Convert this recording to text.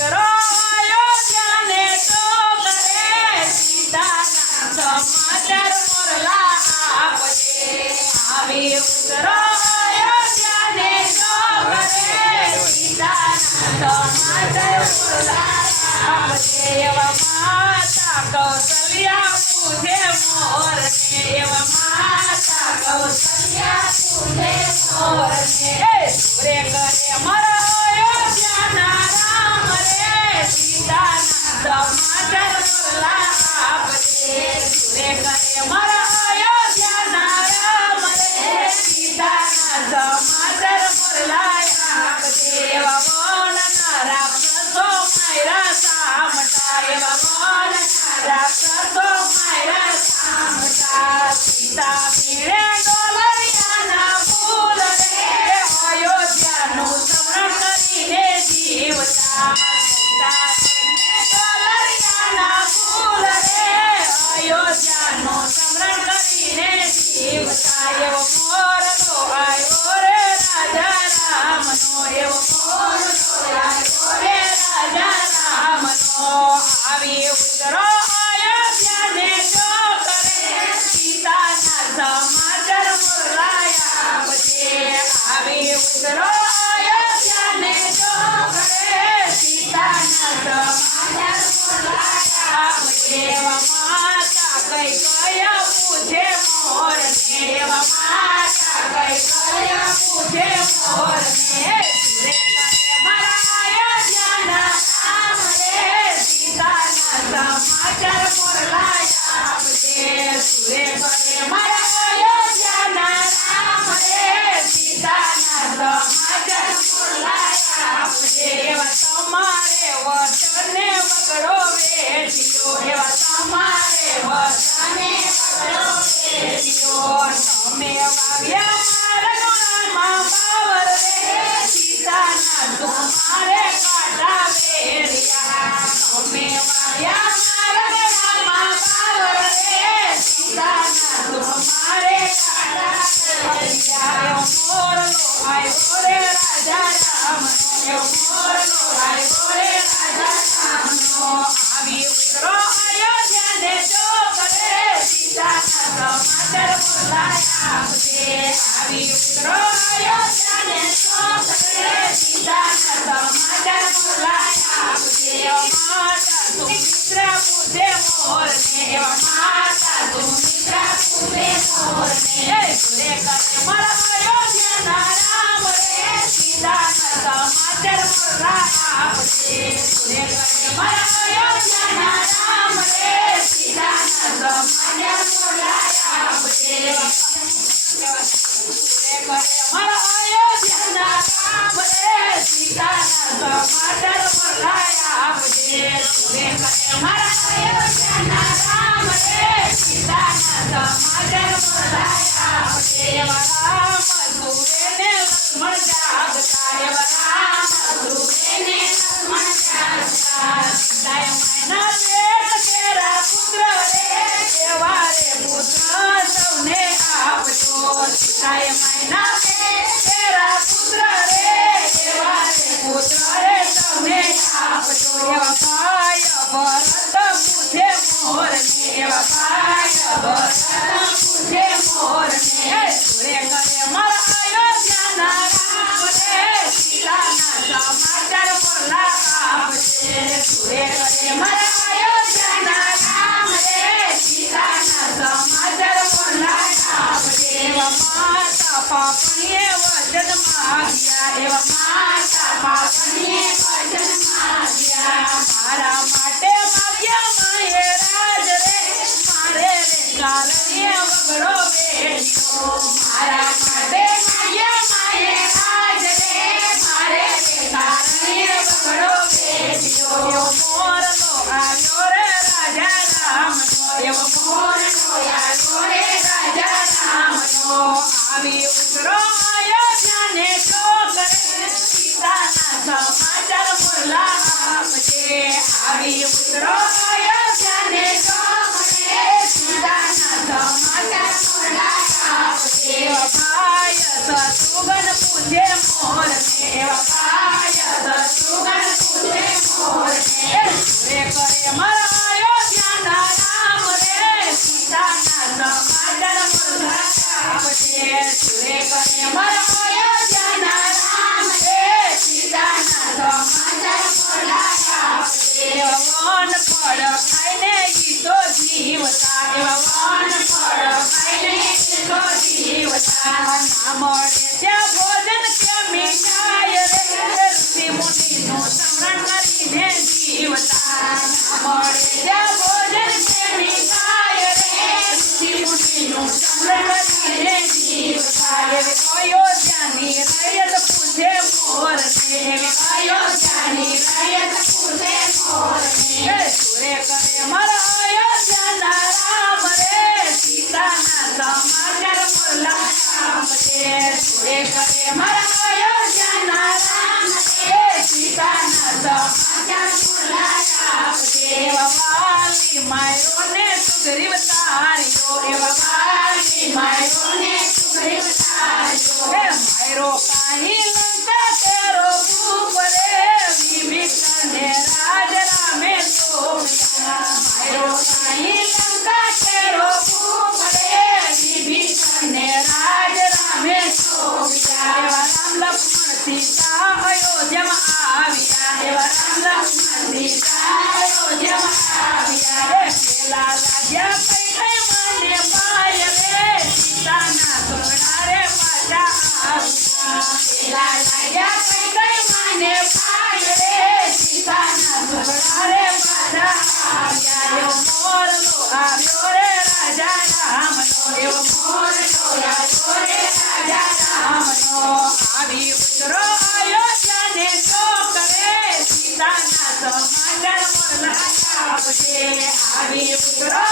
ઉતરો અયોધ્યા ને તો કરે સીતાના સમાચાર મોરલા આપજે આવી ઉતરો અયોધ્યા ને તો કરે સીતાના સમાચાર મોરલા આપજે એવા માતા કૌશલ્યા પૂજે મોરને એવા માતા કૌશલ્યા પૂજે મોરને સુરે કરે મારા અયોધ્યાના રામ રે સીતાના સમાચાર મોરલા આપજે સુરે કરે મારા અયોધ્યાના રામ રે સીતાના સમાચાર મોરલા આપજે એવા વનના રાક્ષસો માયરા સામટા એવા વનના રાક્ષસો માયરા સામટા સીતા પીળે ડોલરિયાના ફૂલ રે અયોધ્યાનું સ્મરણ કરીને જીવતા સીતા પીળે ડોલરિયાના ફૂલ રે અયોધ્યાનું સ્મરણ કરીને જીવતા એવો મોરલો આવ્યો રે રાજા રામનો એવો મોરલો આવ્યો રે રાજા રામનો આવી ઉતરો અયોધ્યાને જો કરે સીતાના સમાચાર મોરલા આપજે આવી ઉતરો અયોધ્યાને જો કરે સીતાના સમાચાર મોરલા આપજે એવા માતા કઈ કયા પૂછે મોરને એવા માતા કઈ કયા પૂછે મોરને સુરે કરે મારા અયોધ્યાના રામ રે સીતાના સમાચાર મોરલા આપજે સુરે કરે મારા અયોધ્યાના રામ રે સીતાના સમાચાર મોરલા આપજે એવા તમારે વચને વગડો વેઠ્યો એવા તમારે વચને વગડો વેઠ્યો તમે વાવ્યા મારા ગણામાં પાવર રે સીતાના તમારે કાઢા વેર્યા તમે વાવ્યા મારા ગણામાં પાવર રે સીતાના તમારે કાઢા વેર્યા મોરલો આવ્યો રે રાજા રામનો મોરલો આવ્યો રે રાજા રામનો આવી ઉતરો અયોધ્યાને જો કરે સીતાના સમાચાર મોરલા આપજે આવી ઉતરો અયોધ્યાને જો કરે સીતાના સમાચાર મોરલા આપજે માતા સુમિત્રા પૂજે મોરને માતા સુમિત્રા પૂજે મોરને સુરે કરે મારા અયોધ્યાના રામ રે સીતાના સમાચાર મોરલા આપજે સુરે કરે મારા અયોધ્યાના રામ રે સીતાના સમાચાર મોરલા આપજે સુરે કરે મારા અયોધ્યાના રામ રે સીતાના સમાચાર મોરલા આપજે સુરે કરે મારા અયોધ્યાના રામ રે સીતાના સમાચાર મોરલા આપજે રામ સુરેને લક્ષ્મણ જાગતા એવા રામ સુરેને લક્ષ્મણ જાગતા સીતાએ માયના પેટ કેરા પુત્ર રે એવા રે પુત્ર સૌને આપજો સીતાએ માયના પેટ કેરા પુત્ર રે એવા રે પુત્ર રે સૌને આપજો એવા ભાઈ ભરત પૂજે મોરને એવા ભાઈ ભરત પૂજે મોરને સુરે કરે મારા અયોધ્યાના રામ રે સીતાના સમાચાર મોરલા આપજે સુરે કરે મારા અયોધ્યાના રામ રે સીતાના સમાચાર મોરલા આપજે એવા માતા પાપણીએ વચન માગ્યા એવા માતા પાપણીએ વચન માગ્યા મારા માટે માગ્યા માએ રાજ રે મારે રે કારણે વગડો વેઠ્યો મારા માટે માગ્યા માએ રાજ રે મારે રે કારણે વગડો વેઠ્યો એવો મોરલો આવ્યો રે રાજા રામનો એવો મોરલો આવ્યો રે રાજા રામનો આવી ઉતરો અયોધ્યાને જો કરે સીતાના સમાચાર મોરલા આપજે આવી ઉતરો અયોધ્યાને જો કરે સીતાના સમાચાર મોરલા આપજે ભાઈ શત્રુઘ્ન પૂજે મોરને ભાઈ શત્રુઘ્ન પૂજે મોર આપજે સુરે કરે મારા અયોધ્યાના રામ રે સીતાના સમાચાર મોકલાયા આપજે વન ફળ ખાઈને ઈ તો જીવતા એવા વન ફળ ખાઈને ઈ તો જીવતા ના મળે ત્યાં ભોજન કેમી જાય રે ઋષિ મુનિનું સ્મરણ કરીને જીવતા ના મળે ત્યાં ભોજન કેમી જાય રે ઋષિ મુનિનું સ્મરણ કરીને જીવતા એવી અયોધ્યાની રયત પૂછે મોરને એવી અયોધ્યાની રયત પૂછે મોરને સુરે કરે મારા અયોધ્યાના રામ રે સીતાના સમાચાર મોકલાયા આપજે સુરે કરે મારા અયોધ્યાના રામ રે સીતાના સમાચાર મોકલાયા આપજે એવા વાલી માયરોને સુગ્રીવ તાર્યો એવા વાલી માયરોને સુગ્રીવ તાર્યો હે માયરો કાની લંકા તેરો ભૂપ રે વિભીષણને રાજ રામે સોમ્યા માયરો કાની લંકા તેરો ભૂપ રે વિભીષણને રાજ રામે સોમ્યા એવા રામ લક્ષ્મણ સીતા અયોધ્યામાં આવ્યા એવા રામ લક્ષ્મણ સીતા અયોધ્યામાં આવ્યા રે પેલા લાગ્યા કઈ મને પાય રે સીતાના સોના રે પાછા આવ્યા પેલા લાગ્યા કઈ મને પાય રે સીતાના સોના રે પાછા આવ્યા એવો મોરલો આવ્યો રે રાજા રામનો એવો મોરલો આવ્યો રે રાજા રામનો આવી ઉતરો અયોધ્યાને ચોક રે સીતાના સમાચાર મોકલાયા આપજે આવી ઉતરો